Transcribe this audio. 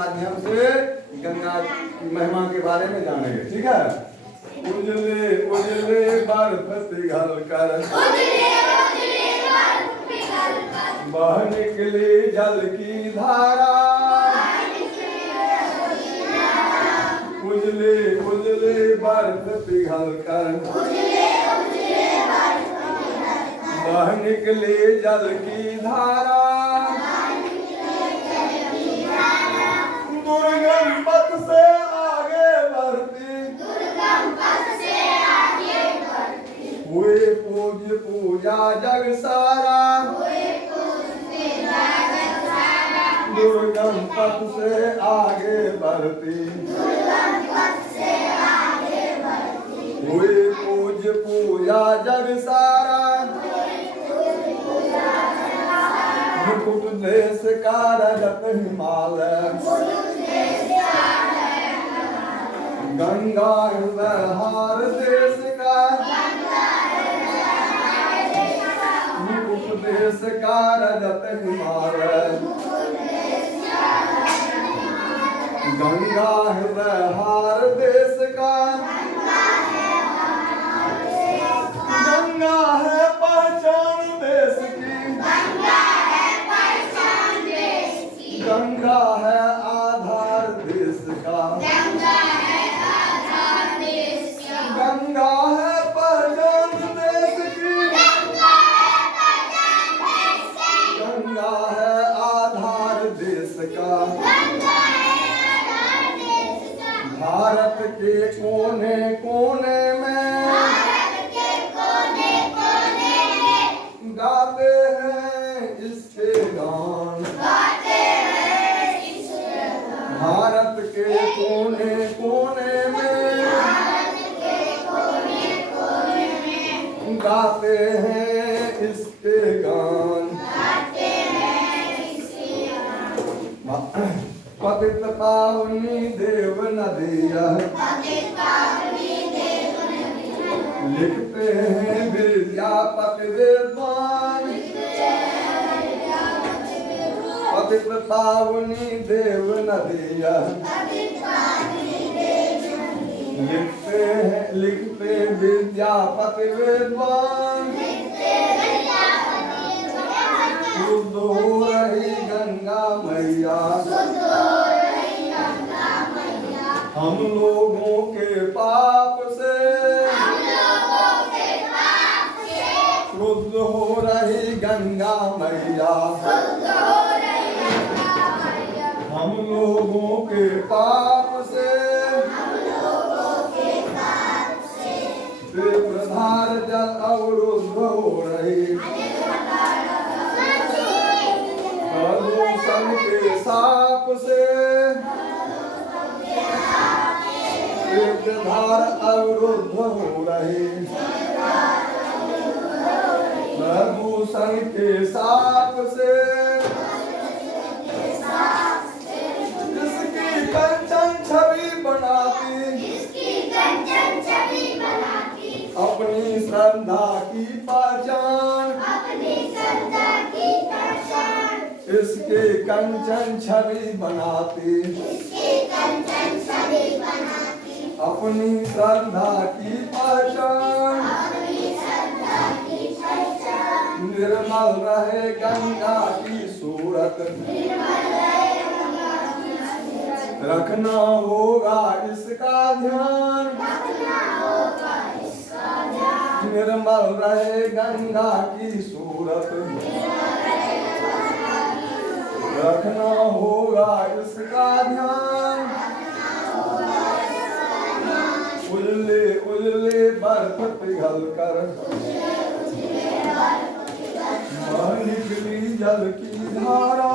माध्यम से गंगा की महिमा के बारे में जानेंगे। ठीक है। उजले उजले बर्फ पिघल कर बह निकली जल की धारा। उजले उजले बर्फ पिघल कर बह निकली जल की धारा। दुर्गम पथ से आगे बढ़ती हुए पूज्य पूजा जग सारा। दुर्गम पथ से आगे बढ़ती हुए पूज्य पूजा जग सारा। मुकुट देश का रजत हिमालय गंगा हार देश का। मुकुट देश का रजत हिमालय गंगा हार देश का। गंगा है पहचान देश की। गंगा है आधार देश का। गंगा है पहचान देश की। गंगा है आधार देश का। भारत के कोने कोने में गाते हैं इसके गान। भारत के कोने कोने में गाते हैं इसके गान। पतित पावनी देव नदिया लिखते हैं विद्यापति विद्वान। पतित पावनी देव नदिया लिखते विद्यापति विद्वान। शुद्ध हो रही गंगा मैया हम लोगों के पाप से। शुद्ध हो रही गंगा मैया हम लोगों के पाप से। प्रधार जल अवरुद्ध हो रही प्रदूषण के साप से। प्रधार अवरुद्ध हो रही प्रदूषण के साप से। जिसकी कंचन छवि बनाती अपनी श्रद्धा की पहचान। इसके कंचन छवि बनाती अपनी श्रद्धा की पहचान। निर्मल रहे गंगा की सूरत रखना होगा इसका ध्यान। निर्मल रहे गंगा की सूरत रखना होगा इसका ध्यान। उजले उजले बर्फ पिघल कर बह निकली जल की धारा।